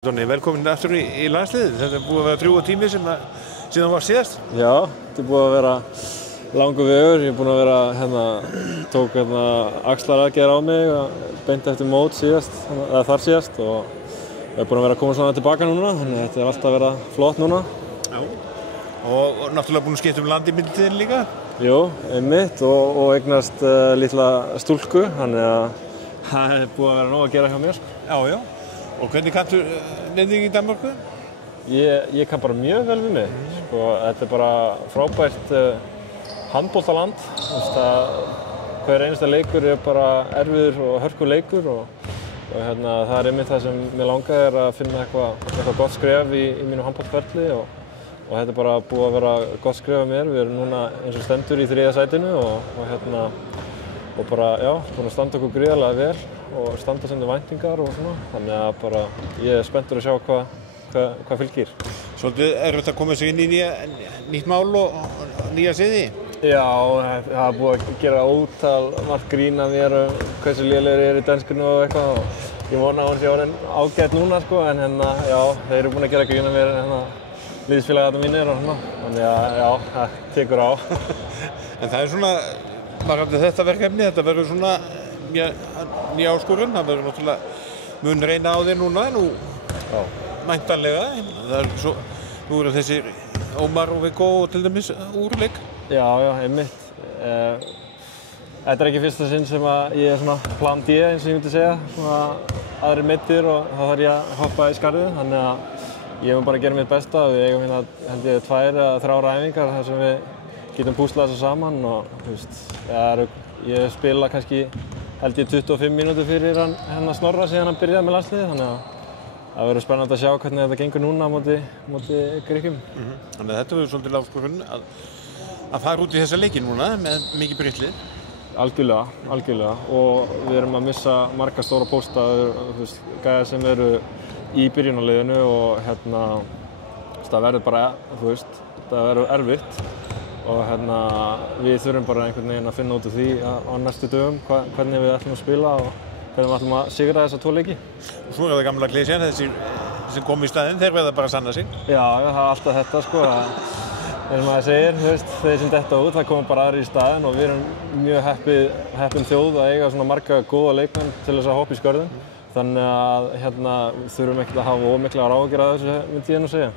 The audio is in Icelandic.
Tonni, velkomin aftur í landsliðið. Þetta er búið að vera drjúgur tími síðan var síðast. Já, þetta er búið að vera langur vegur. Ég er búinn að vera tók axlaraðgerð á mig beint eftir mót síðast, eða þar síðast, og ég er búinn að vera að koma svona tilbaka núna, þannig að þetta er alltaf að vera flott núna. Já. Og náttúrulega búinn að skipta land í myndinni líka. Jú, einmitt, og eignast litla stúlku, þannig að það er búið að vera nóg að gera hjá mér. Já, já. Og hvernig kanntu neyðing í Danmörku? Ég kann bara mjög vel við mig. Þetta er bara frábært handboltaland. Hver einasta leikur er bara erfiður og hörkur leikur og það er einmitt það sem mig langaði að finna eitthvað gott skref í mínu handboltaferli og þetta er bara búið að vera gott skref af mér. Við erum núna eins og stendur í 3. sætinu og bara, já, búin að standa okkur gríðarlega vel og standa sem væntingar og svona. Þannig að bara ég er spenntur að sjá hvað fylgir. Svolítið erfitt að koma sig inn í nýtt mál og nýja siði? Já, það er búið að gera ótal margt grín af mér hversu lélegir ég er í dönskunu og eitthvað. Og ég vona að hún sé orðin ágætt núna, en já, þeir eru búin að gera grín af mér liðsfélagarnir mínir og svona. Þannig að já, það tekur á. En það er svona, varðandi þetta verkefni, þetta verður svona nýja áskorun. Það verður náttúrulega mun reyna á þér núna, væntanlega. Nú eru þessir Ómar og Viggo til dæmis úrleik. Já, einmitt. Þetta er ekki fyrsta sinn sem ég er svona plan D, eins og ég myndi segja. Aðrir meiddir og þá þarf ég að hoppa í skarðið. Þannig að ég mun bara gera mitt besta. Við eigum held ég 2 eða 3 æfingar þar sem við getum púslað þessu saman og ég spila kannski held ég 25 mínútur fyrir hann Snorra síðan hann byrjaði með landsliðið, þannig að það verður spennandi að sjá hvernig þetta gengur núna á móti Grikkjum. Þannig að þetta verður svolítið áskorun að fara út í þessa leiki núna með mikið breytlið. Algjörlega, og við erum að missa marga stóra pósta, gæjar sem eru í byrjunarliðinu og það verður bara, það verður erfitt. Og við þurfum bara einhvern veginn að finna út úr því á næstu dögum hvernig við ætlum að spila og hvernig við ætlum að sigra þessa 2 leiki. Og svo er það gamla klisjan, þessir sem kom í staðinn, þeir verða bara að sanna sig. Já, það er alltaf þetta, eins og maður segir, þeir sem detta út, það koma bara aðrir í staðinn og við erum mjög heppin þjóð að eiga svona marga góða leikmenn til þess að hoppa í skörðin. Þannig að við þurfum ekkert að hafa ómiklar áhyggjur af þessu, myndi ég nú segja.